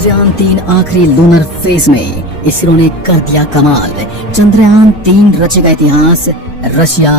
चंद्रयान-3 आखिरी lunar phase में इसरो ने कर दिया कमाल। चंद्रयान-3 रचेगा इतिहास, रशिया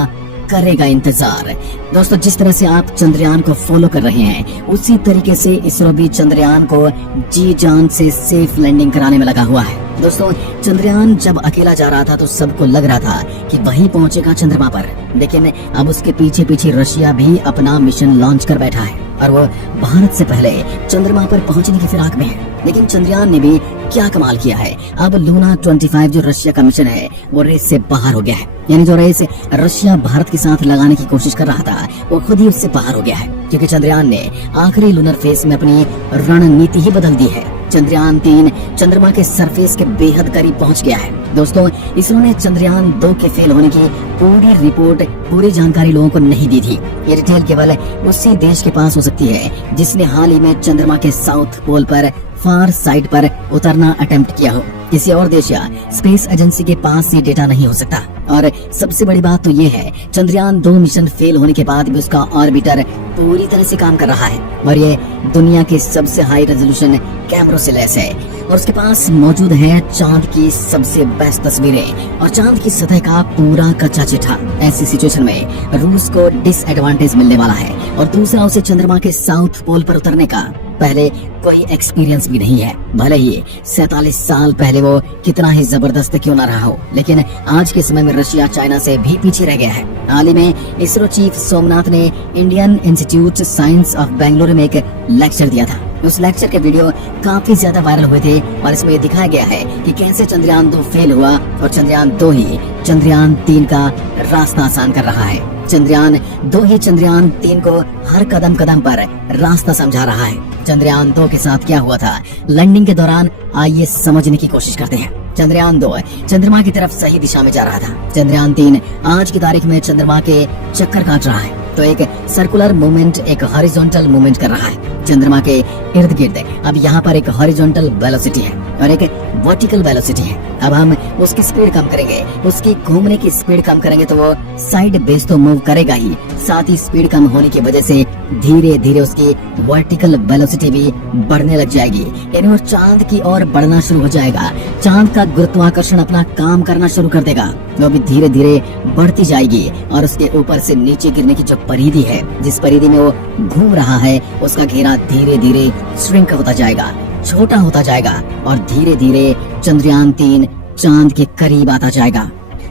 करेगा इंतजार। दोस्तों, जिस तरह से आप चंद्रयान को फॉलो कर रहे हैं, उसी तरीके से इसरो भी चंद्रयान को जी जान से सेफ लैंडिंग कराने में लगा हुआ है। दोस्तों, चंद्रयान जब अकेला जा रहा था तो सबको लग रहा था कि वही पहुंचेगा चंद्रमा पर, लेकिन अब उसके पीछे पीछे रशिया भी अपना मिशन लॉन्च कर बैठा है और वो भारत से पहले चंद्रमा पर पहुंचने की फिराक में है। लेकिन चंद्रयान ने भी क्या कमाल किया है, अब लूना 25 जो रशिया का मिशन है वो रेस से बाहर हो गया है। यानी जो रेस रशिया भारत के साथ लगाने की कोशिश कर रहा था वो खुद ही उससे बाहर हो गया है, क्योंकि चंद्रयान ने आखिरी लूनर फेज में अपनी रणनीति ही बदल दी है। चंद्रयान-3 चंद्रमा के सरफेस के बेहद करीब पहुंच गया है। दोस्तों, इसरो ने चंद्रयान-2 के फेल होने की पूरी रिपोर्ट, पूरी जानकारी लोगों को नहीं दी थी। ये डिटेल केवल उसी देश के पास हो सकती है जिसने हाल ही में चंद्रमा के साउथ पोल पर फार साइड पर उतरना अटेम्प्ट किया हो। किसी और देश या स्पेस एजेंसी के पास ये डेटा नहीं हो सकता। और सबसे बड़ी बात तो ये है, चंद्रयान-2 मिशन फेल होने के बाद भी उसका ऑर्बिटर पूरी तरह से काम कर रहा है और ये दुनिया के सबसे हाई रेजोल्यूशन कैमरों से लैस है और उसके पास मौजूद है चांद की सबसे बेस्ट तस्वीरें और चांद की सतह का पूरा कच्चा चिट्ठा। ऐसी सिचुएशन में रूस को डिसएडवांटेज मिलने वाला है और दूसरा, उसे चंद्रमा के साउथ पोल पर उतरने का पहले कोई एक्सपीरियंस भी नहीं है। भले ही 47 साल पहले वो कितना ही जबरदस्त क्यों ना रहा हो, लेकिन आज के समय में रशिया चाइना से भी पीछे रह गया है। हाल ही में इसरो चीफ सोमनाथ ने Indian institute science of Bengaluru में एक लेक्चर दिया था। उस लेक्चर के वीडियो काफी ज्यादा वायरल हुए थे और इसमें दिखाया गया है कि कैसे चंद्रयान-2 फेल हुआ और चंद्रयान-2 ही चंद्रयान-3 का रास्ता आसान कर रहा है। चंद्रयान-2 ही चंद्रयान-3 को हर कदम कदम पर रास्ता समझा रहा है। चंद्रयान-2 के साथ क्या हुआ था लैंडिंग के दौरान, आइए समझने की कोशिश करते हैं। चंद्रयान-2 चंद्रमा की तरफ सही दिशा में जा रहा था। चंद्रयान-3 आज की तारीख में चंद्रमा के चक्कर काट रहा है, तो एक सर्कुलर मूवमेंट, एक हॉरिजॉन्टल मूवमेंट कर रहा है चंद्रमा के इर्द गिर्द। अब यहाँ पर एक हॉरिजॉन्टल वेलोसिटी है और एक वर्टिकल वेलोसिटी है। अब हम उसकी स्पीड कम करेंगे, उसकी घूमने की स्पीड कम करेंगे तो वो साइड बेस तो मूव करेगा ही, साथ ही स्पीड कम होने की वजह से धीरे धीरे उसकी वर्टिकल वेलोसिटी भी बढ़ने लग जाएगी। यानी वो चांद की ओर बढ़ना शुरू हो जाएगा। चांद का गुरुत्वाकर्षण अपना काम करना शुरू कर देगा, वो भी धीरे धीरे बढ़ती जाएगी और उसके ऊपर से नीचे गिरने की जो परिधि है, जिस परिधि में वो घूम रहा है, उसका घेरा धीरे धीरे श्रिंक होता जाएगा, छोटा होता जाएगा और धीरे धीरे चंद्रयान-3 चांद के करीब आता जाएगा।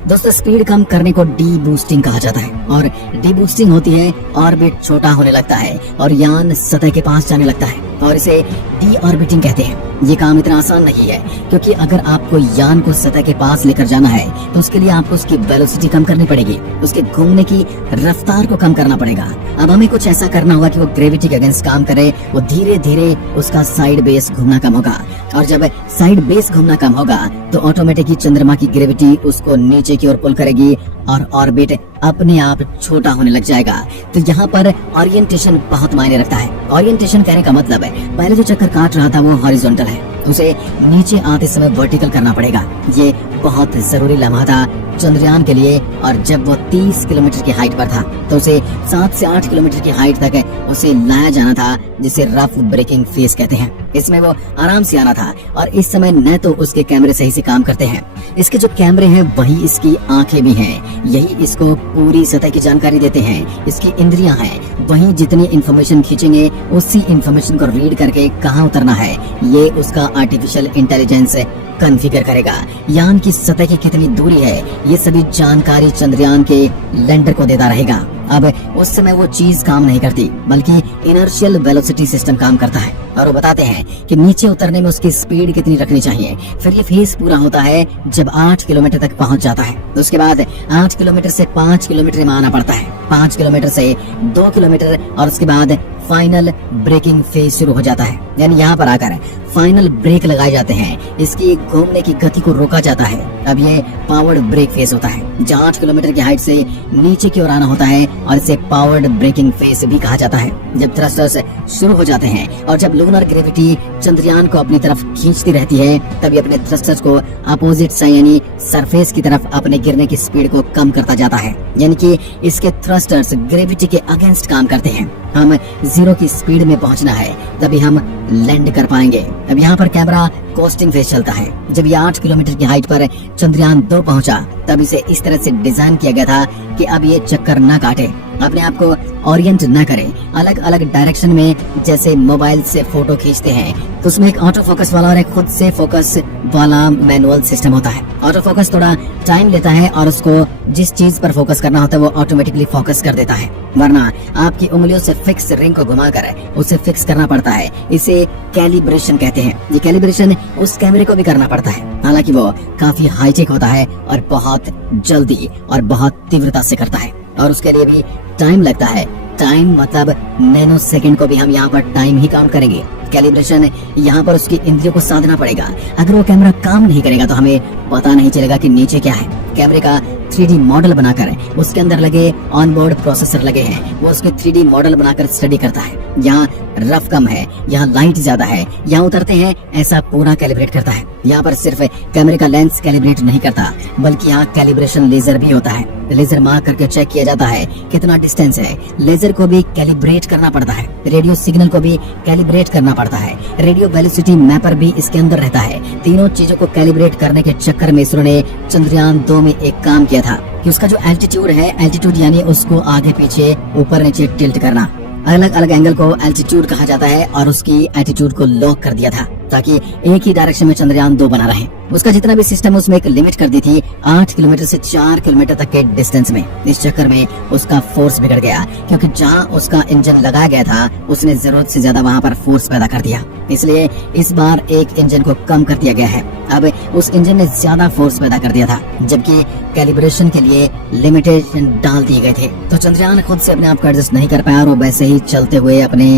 दोस्तों, स्पीड कम करने को डी बूस्टिंग कहा जाता है और डी बूस्टिंग होती है ऑर्बिट छोटा होने लगता है और यान सतह के पास जाने लगता है और इसे डी ऑर्बिटिंग कहते हैं। ये काम इतना आसान नहीं है, क्योंकि अगर आपको यान को सतह के पास लेकर जाना है तो उसके लिए आपको उसकी वेलोसिटी कम करनी पड़ेगी, उसके घूमने की रफ्तार को कम करना पड़ेगा। अब हमें कुछ ऐसा करना होगा कि वो ग्रेविटी के अगेंस्ट काम करे, वो धीरे धीरे उसका साइड बेस घूमना कम होगा और जब साइड बेस घूमना कम होगा तो ऑटोमेटिकली चंद्रमा की ग्रेविटी उसको नीचे की ओर पुल करेगी और ऑर्बिट अपने आप छोटा होने लग जाएगा। तो यहाँ पर ओरिएंटेशन बहुत मायने रखता है। ओरिएंटेशन कहने का मतलब है, पहले जो चक्कर काट रहा था वो हॉरिजॉन्टल है, उसे नीचे आते समय वर्टिकल करना पड़ेगा। ये बहुत जरूरी लम्हा था चंद्रयान के लिए और जब वो 30 किलोमीटर की हाइट पर था तो उसे 7 से 8 किलोमीटर की हाइट तक उसे लाया जाना था, जिसे रफ ब्रेकिंग फेज कहते हैं। इसमें वो आराम से आना था और इस समय न तो उसके कैमरे सही से काम करते हैं, इसके जो कैमरे हैं वही इसकी आंखें भी हैं, यही इसको पूरी सतह की जानकारी देते हैं। इसकी इंद्रियां हैं, वही जितनी इंफॉर्मेशन खींचेंगे उसी इंफॉर्मेशन को रीड करके कहाँ उतरना है ये उसका आर्टिफिशियल इंटेलिजेंस कॉन्फ़िगर करेगा। यान की सतह की कितनी दूरी है ये सभी जानकारी चंद्रयान के लैंडर को देता रहेगा। अब उस समय वो चीज काम नहीं करती, बल्कि इनर्शियल वेलोसिटी सिस्टम काम करता है और वो बताते हैं कि नीचे उतरने में उसकी स्पीड कितनी रखनी चाहिए। फिर ये फेज पूरा होता है जब 8 किलोमीटर तक पहुंच जाता है। उसके बाद 8 किलोमीटर से 5 किलोमीटर में आना पड़ता है, 5 किलोमीटर से 2 किलोमीटर और उसके बाद फाइनल ब्रेकिंग फेज शुरू हो जाता है। यानी यहाँ पर आकर फाइनल ब्रेक लगाए जाते हैं, इसकी घूमने की गति को रोका जाता है। अब ये पावर्ड ब्रेक फेज होता है, जहाँ 8 किलोमीटर की हाइट से नीचे की ओर आना होता है और इसे पावर्ड ब्रेकिंग फेज भी कहा जाता है। जब थ्रस्टर्स शुरू हो जाते हैं और जब लूनर ग्रेविटी चंद्रयान को अपनी तरफ खींचती रहती है, तभी अपने थ्रस्टर्स को अपोजिट साइड यानी सरफेस की तरफ अपने गिरने की स्पीड को कम करता जाता है। यानी कि इसके थ्रस्टर्स ग्रेविटी के अगेंस्ट काम करते हैं। हम 0 की स्पीड में पहुंचना है, तभी हम लैंड कर पाएंगे। अब यहाँ पर कैमरा कोस्टिंग फेज चलता है। जब ये 8 किलोमीटर की हाइट पर चंद्रयान 2 पहुंचा, तब इसे इस तरह से डिजाइन किया गया था कि अब ये चक्कर न काटे, अपने आप को ओरिएंट न करे अलग अलग डायरेक्शन में। जैसे मोबाइल से फोटो खींचते हैं तो उसमें एक ऑटो फोकस वाला और एक खुद से फोकस वाला मैनुअल सिस्टम होता है। ऑटो फोकस थोड़ा टाइम लेता है और उसको जिस चीज पर फोकस करना होता है वो ऑटोमेटिकली फोकस कर देता है, वरना आपकी उंगलियों से फिक्स रिंग को घुमाकर उसे फिक्स करना पड़ता है। इसे कैलिब्रेशन कहते हैं। ये कैलिब्रेशन उस कैमरे को भी करना पड़ता है, हालांकि वो काफी हाईटेक होता है और बहुत जल्दी और बहुत तीव्रता से करता है, और उसके लिए भी टाइम लगता है। टाइम मतलब नैनो सेकंड को भी हम यहाँ पर टाइम ही काउंट करेंगे। कैलिब्रेशन यहाँ पर उसकी इंद्रियों को साधना पड़ेगा। अगर वो कैमरा काम नहीं करेगा तो हमें पता नहीं चलेगा कि नीचे क्या है। कैमरे का 3D मॉडल बनाकर उसके अंदर लगे ऑनबोर्ड प्रोसेसर लगे हैं, वो उसके 3D मॉडल बनाकर स्टडी करता है। यहाँ रफ कम है, यहाँ लाइट ज्यादा है, यहाँ उतरते हैं, ऐसा पूरा कैलिब्रेट करता है। यहाँ पर सिर्फ कैमरे का लेंस कैलिब्रेट नहीं करता, बल्कि यहाँ कैलिब्रेशन लेजर भी होता है। लेजर मार्क करके चेक किया जाता है कितना डिस्टेंस है। लेजर को भी कैलिब्रेट करना पड़ता है, रेडियो सिग्नल को भी कैलिब्रेट करना पड़ता है, रेडियो वेलोसिटी मैपर भी इसके अंदर रहता है। तीनों चीजों को कैलिब्रेट करने के चक्कर में इसरो ने चंद्रयान 2 में एक काम किया था कि उसका जो एल्टीट्यूड है, एल्टीट्यूड यानी उसको आगे पीछे ऊपर नीचे टिल्ट करना, अलग अलग एंगल को एल्टीट्यूड कहा जाता है, और उसकी एल्टीट्यूड को लॉक कर दिया था ताकि एक ही डायरेक्शन में चंद्रयान 2 बना रहे। उसका जितना भी सिस्टम उसमें एक लिमिट कर दी थी 8 किलोमीटर से 4 किलोमीटर तक के डिस्टेंस में। इस चक्कर में उसका फोर्स बिगड़ गया, क्योंकि जहां उसका इंजन लगाया गया था उसने जरूरत से ज्यादा वहां पर फोर्स पैदा कर दिया। इसलिए इस बार एक इंजन को कम कर दिया गया है। अब उस इंजन ने ज्यादा फोर्स पैदा कर दिया था, जबकि कैलिब्रेशन के लिए लिमिटेशन डाल दिए गए थे। तो चंद्रयान खुद से अपने आप को एडजस्ट नहीं कर पाया और वो वैसे ही चलते हुए अपने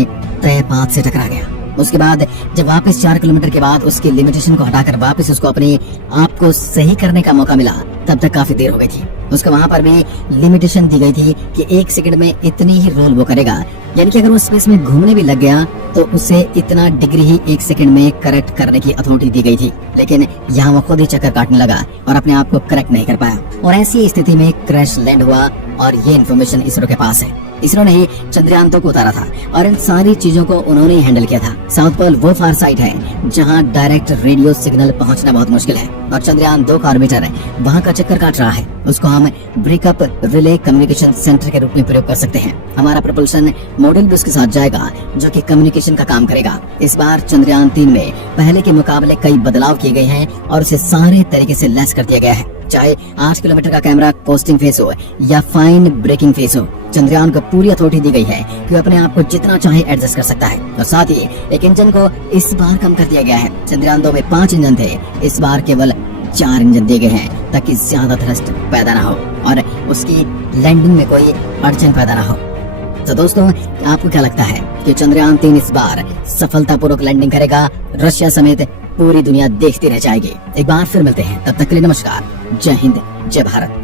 तय पाथ से टकरा गया। उसके बाद जब वापस 4 किलोमीटर के बाद उसकी लिमिटेशन को हटाकर वापस उसको अपने आप को सही करने का मौका मिला, तब तक काफी देर हो गई थी। उसको वहां पर भी लिमिटेशन दी गई थी कि 1 सेकंड में इतनी ही रोल वो करेगा, यानी कि अगर वो स्पेस में घूमने भी लग गया तो उसे इतना डिग्री ही 1 सेकंड में करेक्ट करने की अथॉरिटी दी गई थी। लेकिन यहाँ वो खुद ही चक्कर काटने लगा और अपने आप को करेक्ट नहीं कर पाया, और ऐसी स्थिति में क्रैश लैंड हुआ। और ये इन्फॉर्मेशन इसरो के पास है। इसरो ने ही चंद्रयान 2 को उतारा था और इन सारी चीजों को उन्होंने ही हैंडल किया था। साउथ पोल वो फार साइड है जहां डायरेक्ट रेडियो सिग्नल पहुंचना बहुत मुश्किल है, और चंद्रयान 2 का ऑर्बिटर वहां का चक्कर काट रहा है। उसको हम ब्रेकअप रिले कम्युनिकेशन सेंटर के रूप में प्रयोग कर सकते हैं। हमारा प्रपोल्शन मॉड्यूल भी उसके साथ जाएगा, जो कि कम्युनिकेशन का काम करेगा। इस बार चंद्रयान 3 में पहले के मुकाबले कई बदलाव किए गए हैं और उसे सारे तरीके से लेस कर दिया गया है। चाहे 8 किलोमीटर का कैमरा कोस्टिंग फेस हो या फाइन ब्रेकिंग फेस हो, चंद्रयान को पूरी अथॉरिटी दी गई है कि अपने आप को जितना चाहे एडजस्ट कर सकता है। और साथ ही एक इंजन को इस बार कम कर दिया गया है। चंद्रयान 2 में 5 इंजन थे, इस बार केवल 4 इंजन दिए गए हैं ताकि ज्यादा थ्रस्ट पैदा ना हो और उसकी लैंडिंग में कोई अड़चन पैदा ना हो। तो दोस्तों, आपको क्या लगता है कि चंद्रयान 3 इस बार सफलतापूर्वक लैंडिंग करेगा? रशिया समेत पूरी दुनिया देखती रह जाएगी। एक बार फिर मिलते हैं, तब तक के लिए नमस्कार। जय हिंद, जय भारत।